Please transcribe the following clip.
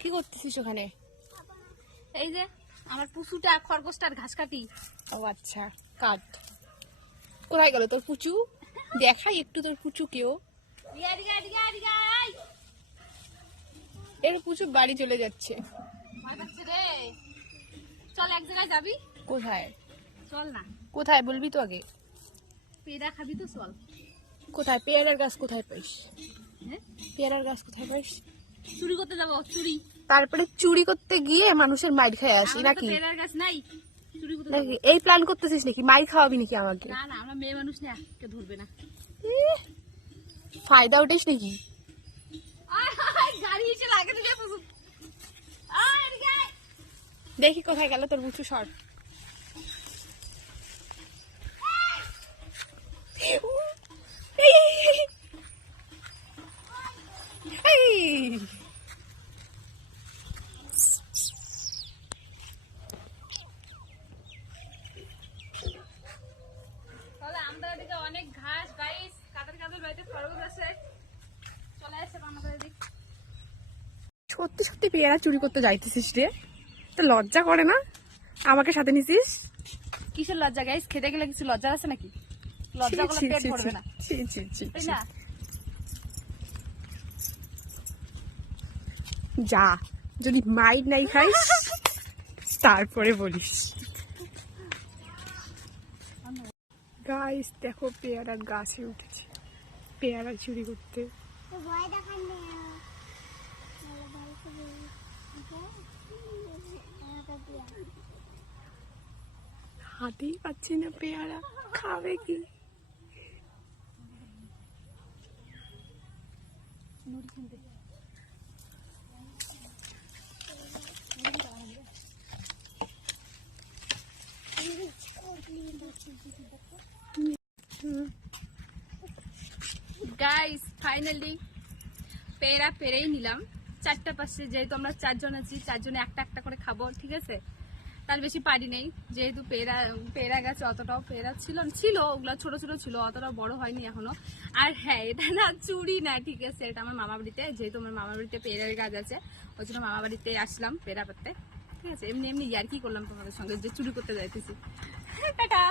কি করতেছিস ওখানে? এই যে আমার পুচুটা খরগোশটার ঘাস কাটি। ও আচ্ছা, কাট। কোথায় গেল তোর পুচু? দেখাই একটু তোর পুচু কেউ। এর পুচু বাড়ি চলে যাচ্ছে। রে চল এক জায়গায় যাবি। কোথায়? চল না। কোথায় বলবি তো আগে। পেয়ারা খাবি তো চল। কোথায়? পেয়ারার গাছ কোথায় পাইস? হ্যাঁ পেয়ারার গাছ কোথায় পাইস? চুরি করতে যাবো চুরি। তারপরে চুরি করতে গিয়ে মানুষের মাইর খাই আসি আমাদের তো নাকি? পেয়ারার গাছ নাই, চুরি করতে নাকি যাবো। এই প্ল্যান করতেছিস নাকি? মাইর খাওয়াবি নাকি আমাকে? না না, আমরা মেয়ে মানুষ না, কে ধরবে না। ফায়দা উঠিস নাকি? গাড়ি এসে লাগে তো পুচু। দেখি কোথায় গেল তোর পুচু, সর। তাহলে আমাদের এদিকে অনেক ঘাস গাইস, কাদের কাদের বাড়িতে খরগোশ আছে চলে আসছে আমাদের এদিকে। সত্যি সত্যি পেয়ারা চুরি করতে যাইতেছিস রে? তো লজ্জা করে না? আমাকে সাথে নিছিস? কিসের লজ্জা গাইস? খেতে গেলে কিছু লজ্জা আছে নাকি? লজ্জা করলে পেট ভরবে না, তাই না? যা, যদি মাইর নাই খাইস তারপরে বলিস। গাইস দেখো, পেয়ারা গাছে উঠেছে পেয়ারা চুরি করতে। হাতেই পাচ্ছি না পেয়ারা, খাবে কি? গাইস ফাইনালি পেয়ারা পেরেই নিলাম। চারটা পাশে, যেহেতু আমরা চারজন আছি, চারজনে একটা একটা করে খাবো, ঠিক আছে? তার বেশি পারি নেই, যেহেতু পেয়ারা গাছে অতটাও পেয়ারা ছিল ওগুলো ছোট ছোট ছিল, অতটাও বড় হয়নি এখনো। আর হ্যাঁ, এটা না চুরি না, ঠিক আছে? এটা আমার মামা বাড়িতে, যেহেতু আমার মামা বাড়িতে পেয়ারার গাছ আছে, ওই জন্য মামা বাড়িতে আসলাম পেয়ারা পাড়তে, ঠিক আছে? এমনি এমনি ইয়ার্কি করলাম তোমাদের সঙ্গে যে চুরি করতে যাইতেছি। টাটা।